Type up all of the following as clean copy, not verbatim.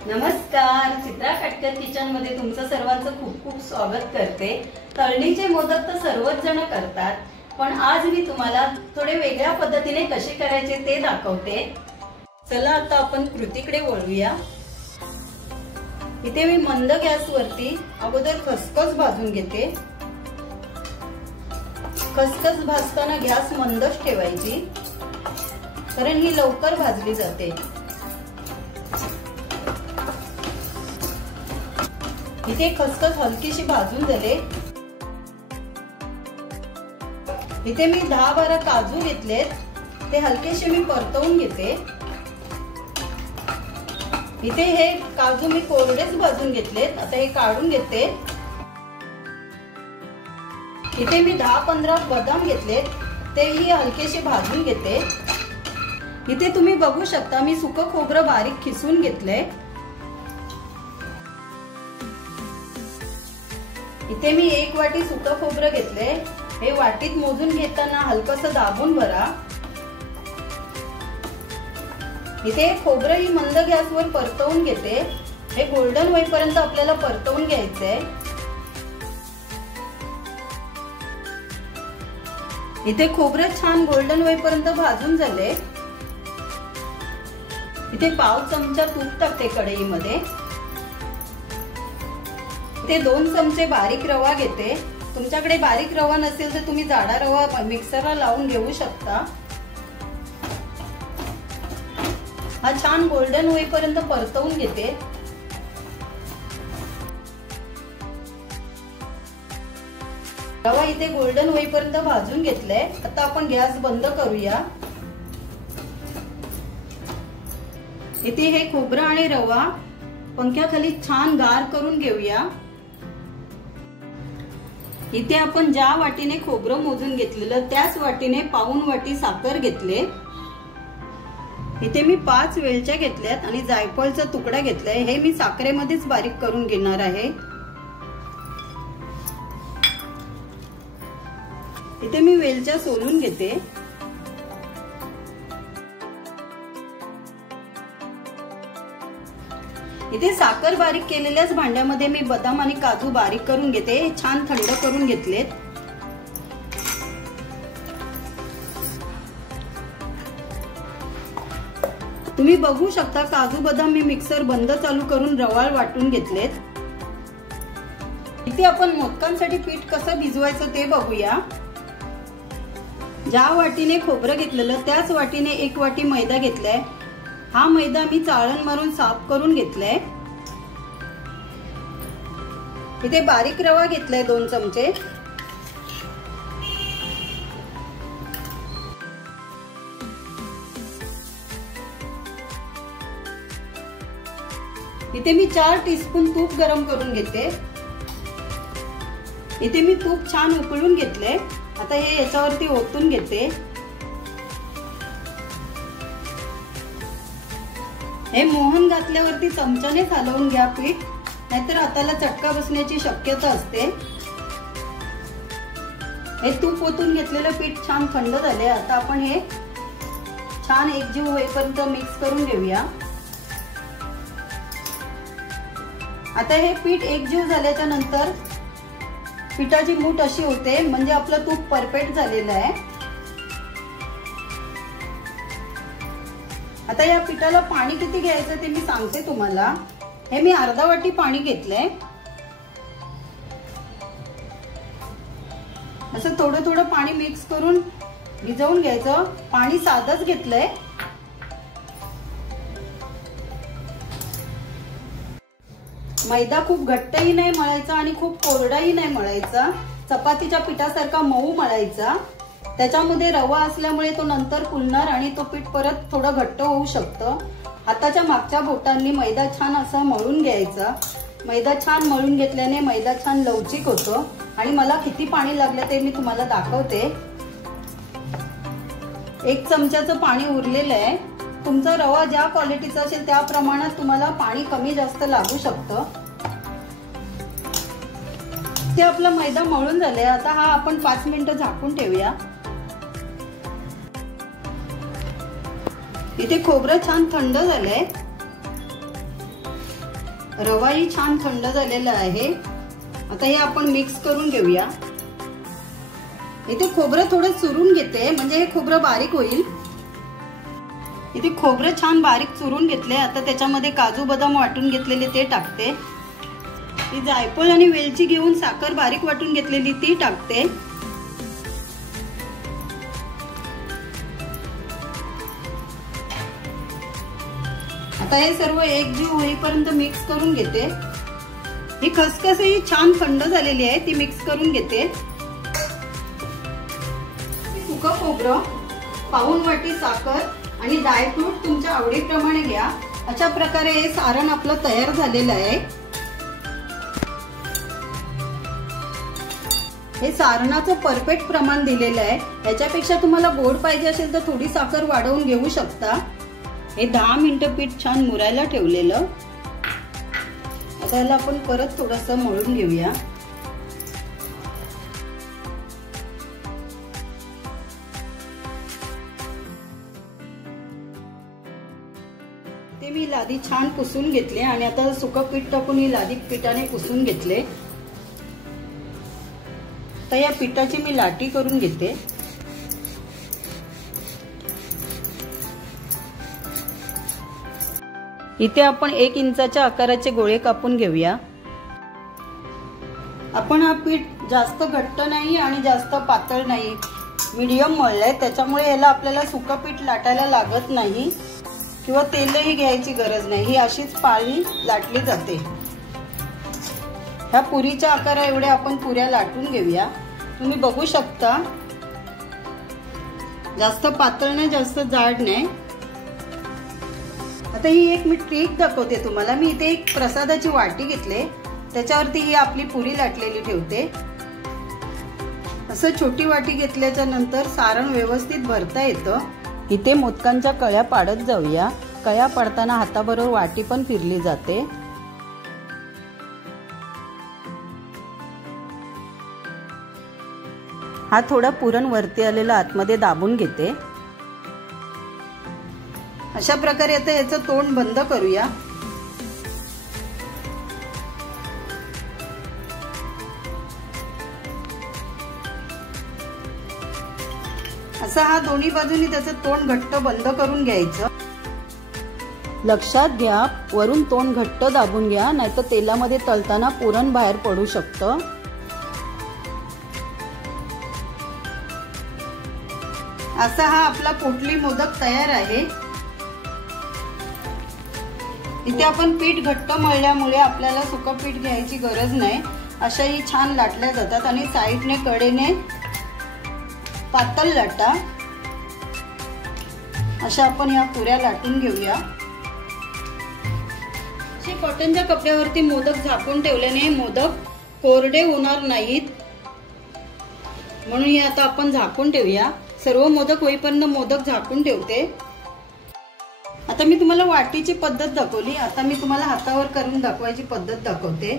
नमस्कार, चित्रा खटकर किचन मध्ये तुमचं सर्वांचं खूप खूप स्वागत करते। तळणीचे मोदक तर सर्वच जण करतात, पण आज मी तुम्हाला थोडे वेगळ्या पद्धतीने कसे करायचे ते दाखवते। चला आता आपण कृतीकडे वळूया। इथे मी मंद गॅसवरती अगोदर खसखस भाजून घेते। खसखस भाजताना गॅस मंदच ठेवायची, कारण ही लवकर भाजली जाते। इथे खसखस हलकीशी भाजून झाले। इथे मी 10-12 काजू घेतलेत, ते हलकेसे मी परतवून घेते। इथे हे काजू मी कोरडेच भाजून घेतलेत, आता हे काढून घेते। इथे मी 10-15 बदाम घेतलेत, तेही हलकेसे भाजून घेते। इथे तुम्ही बघू शकता मी सुकं खोबरं बारीक खिसून घेतलंय। इथे मी 1 वाटी सुकं खोबरं घेतलंय, हे वाटीत मोजून घेताना हलकसं दाबून भरा। इथे खोबरं ही मंद गॅसवर परतवून घेते, हे गोल्डन होईपर्यंत आपल्याला परतवून घ्यायचंय। इथे खोबरं छान गोल्डन होईपर्यंत भाजून झाले। इथे पाव चमचा तूप टाकते कढईमध्ये। ते 2 चमचे बारीक रवा घेते। तुमच्याकडे बारीक रवा नसेल तर तुम्ही जाडा रवा मिक्सरला लावून घेऊ शकता। हा छान गोल्डन होईपर्यंत परतवून घेते। रवा इथे गोल्डन होईपर्यंत भाजून घेतलाय, आता आपण गॅस बंद करूया। इथे हे खोबरं आणि रवा पंख्याखाली छान गार करून घेऊया। इथे आपण ज्या वाटीने खोबरं मोजून घेतलेलं त्याच वाटीने पाऊण वाटी साखर घेतले। इथे मी 5 वेलच्या घेतल्यात आणि जायफळचा तुकडा घेतलाय, हे मी साखरेमध्येच बारीक करून घेणार आहे। इथे मी वेलच्या सोलून घेते। इथे साखर बारीक केलेल्याच भांड्यामध्ये मी बदाम आणि काजू बारीक करून घेते, हे छान थंड करून घेतलेत। तुम्ही बघू शकता काजू बदाम मी मिक्सर बंद चालू करून रवाळ वाटून घेतलेत। इथे आपण मोदकांसाठी पीठ कसं भिजवायचं ते बघूया। ज्या वाटीने खोबरं घेतलेलं त्याच वाटीने 1 वाटी मैदा घेतलाय। हा मैदा मी चाळण मारून साफ करून घेतलाय। इथे बारीक रवा घेतलाय 2 चमचे। इथे मी 4 टीस्पून तूप गरम करून घेते। इथे मी तूप छान उकळून घेतले, आता हे याच्यावरती ओतून घेते। हे मोहन घातल्यावरती चमच्याने हलवून घ्या पीठ, नाहीतर हाताला चटका बसण्याची शक्यता असते। हे तूप ओतून घेतलेलं पीठ छान थंड झाले, आता आपण हे छान एकजीव होईपर्यंत मिक्स करून घेऊया। आता हे पीठ एकजीव झाल्याच्या नंतर पिठाची मूठ अशी होते, म्हणजे आपलं तूप परफेक्ट झालेलं आहे। आता या पिठाला पाणी किती घ्यायचं ते मी सांगते तुम्हाला। हे मी अर्धा वाटी पाणी घेतलंय, असं थोडं थोडं पाणी मिक्स करून भिजवून घ्यायचं। पाणी साधंच घेतलंय। मैदा खूप घट्टही नाही मळायचा आणि खूप कोरडाही नाही मळायचा, चपातीच्या पिठासारखा मऊ मळायचा। त्याच्यामध्ये रवा असल्यामुळे तो नंतर फुलणार आणि तो पीठ परत थोडं घट्ट होऊ शकतं। हाताच्या मागच्या बोटांनी मैदा छान असा मळून घ्यायचा। मैदा छान मळून घेतल्याने मैदा छान लवचिक होतो आणि मला किती पाणी लागलं ते मी तुम्हाला दाखवते। 1 चमच्याचं पाणी उरलेलं आहे। तुमचा रवा ज्या क्वालिटीचा असेल त्या प्रमाणात तुम्हाला पाणी कमी जास्त लागू शकतं। ते आपला मैदा मळून झालाय, आता हा आपण 5 मिनिटं झाकून ठेवूया। इथे खोबरं छान थंड झालंय। रवाही छान थंड झालेला आहे। आता हे आपण मिक्स करून घेऊया। इथे खोबरं थोडं चुरून घेते म्हणजे हे खोबरं बारीक होईल। इथे खोबरं छान बारीक चुरून घेतले। आता त्याच्यामध्ये काजू बदाम वाटून घेतलेले ते टाकते। ही जायफळ आणि वेलची घेऊन साखर बारीक वाटून घेतलेली ती टाकते। आता हे सर्व एकजीव होईपर्यंत मिक्स करून घेते। ही खसखस ही छान थंड झालेली आहे, ती मिक्स करून घेते। सुकं खोबरं, पाऊण वाटी साखर आणि ड्रायफ्रूट तुमच्या आवडीप्रमाणे घ्या। अशा प्रकारे हे सारण आपलं तयार झालेलं आहे। हे सारणाचं परफेक्ट प्रमाण दिलेलं आहे। याच्यापेक्षा तुम्हाला गोड पाहिजे असेल तर थोडी साखर वाढवून घेऊ शकता। हे 10 मिनिटं पीठ छान मुरायला ठेवलेलं। आता याला आपण परत थोडंसं मळून घेऊया। ते मी लादी छान पुसून घेतले आणि आता सुकं पीठ टाकून ही लादी पिठाने पुसून घेतले। तर या पिठाची मी लाटी करून घेते। इथे आपण 1 इंचाच्या आकाराचे गोळे कापून घेऊया। आपण हा पीठ जास्त घट्ट नाही आणि जास्त पातळ नाही, मीडियम मळलंय, त्याच्यामुळे याला आपल्याला सुकं पीठ लाटायला लागत नाही किंवा तेलही घ्यायची गरज नाही। ही अशीच पाळी लाटली जाते। ह्या पुरीच्या आकारा एवढ्या आपण पुऱ्या लाटून घेऊया। तुम्ही बघू शकता जास्त पातळ नाही जास्त जाड नाही। आता ही एक मी ट्रिक दाखवते तुम्हाला। मी इथे एक प्रसादाची वाटी घेतले, त्याच्यावरती ही आपली पुरी लाटलेली ठेवते। असं छोटी वाटी घेतल्याच्या नंतर सारण व्यवस्थित भरता येतं। इथे मोदकांच्या कळ्या पाडत जाऊया। कळ्या पाडताना हाताबरोबर वाटी पण फिरली जाते। हा थोडा पुरण वरती आलेला आतमध्ये दाबून घेते। अशा प्रकारे आता याचं तोंड बंद करूया। असा हा दोन्ही बाजूनी त्याचं तोंड घट्ट बंद करून घ्यायचं। लक्षात घ्या वरून तोंड घट्ट दाबून घ्या, नाहीतर तेलामध्ये तळताना पुरण बाहेर पडू शकतं। असा हा आपला पोटली मोदक तयार आहे। इथे आपण पीठ घट्ट मळल्यामुळे आपल्याला सुकं पीठ घ्यायची गरज नाही। अशाही छान लाटल्या जातात आणि साईडने कडेने पातळ लाटा। अशा आपण या पुऱ्या लाटून घेऊया। अशी कॉटनच्या कपड्यावरती मोदक झाकून ठेवल्याने मोदक कोरडे होणार नाहीत, म्हणून हे आता आपण झाकून ठेवूया। सर्व मोदक होईपर्यंत मोदक झाकून ठेवते। आता मी तुम्हाला वाटीची पद्धत दाखवली, आता मी तुम्हाला हातावर करून दाखवायची पद्धत दाखवते।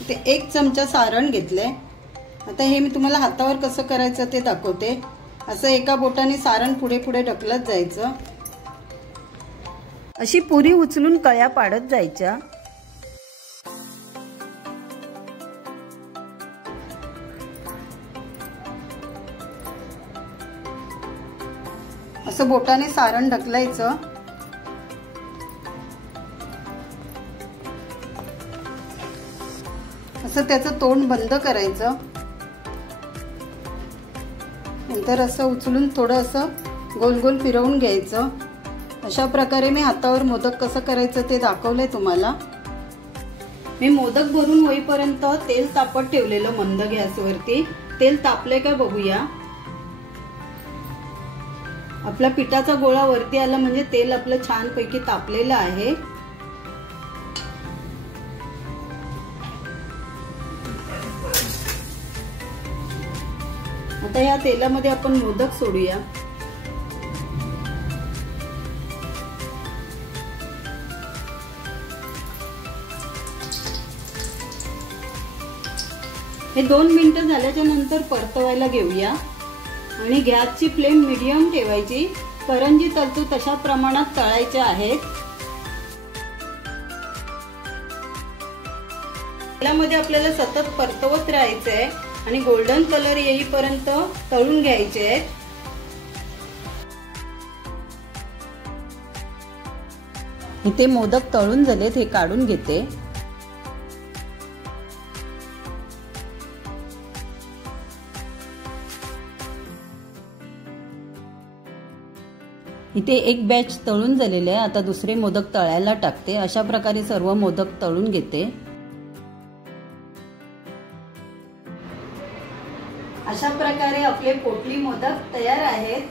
इथे 1 चमचा सारण घेतले। आता हे मी तुम्हाला हातावर कसं करायचं ते दाखवते। असं एका बोटाने सारण पुढे पुढे ढकलत जायचं। अशी पुरी उचलून कळ्या पाडत जायच्या। असं बोटाने सारण ढकलायचं। असं त्याचं तोंड बंद करायचं। नंतर असं उचलून थोडं असं गोल गोल फिरवून घ्यायचं। अशा प्रकारे मी हातावर मोदक कसं करायचं ते दाखवलंय तुम्हाला। मी मोदक भरून होईपर्यंत तेल तापत ठेवलेलं मंद गॅसवरती। तेल तापले का बघूया। आपला पिठाचा गोळा वरती आला म्हणजे तेल आपलं छान पैकी तापलेलं आहे। आता या तेलामध्ये आपण मोदक सोडूया। हे 2 मिनिटं झाल्याच्या नंतर परतवायला घेऊया आणि गॅसची फ्लेम मीडियम ठेवायची। करंजी तळतो तशा प्रमाणात तळायच्या आहेत। तेलामध्ये आपल्याला सतत परतवत राहायचं आहे आणि गोल्डन कलर येईपर्यंत तळून घ्यायचे आहेत। इथे मोदक तळून झालेत, हे काढून घेते। इथे एक बॅच तळून झालेले आहे, आता दुसरे मोदक तळायला टाकते। अशा प्रकारे सर्व मोदक तळून घेते। अशा प्रकारे आपले पोटली मोदक तयार आहेत।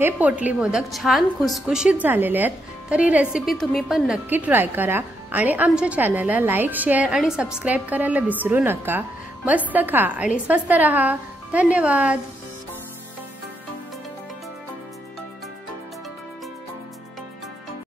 हे पोटली मोदक छान खुसखुशीत झालेले आहेत, तर ही रेसिपी तुम्ही पण नक्की ट्राय करा आणि आमच्या चॅनलला लाईक, शेअर आणि सबस्क्राईब करायला विसरू नका। मस्त खा आणि स्वस्त रहा। धन्यवाद।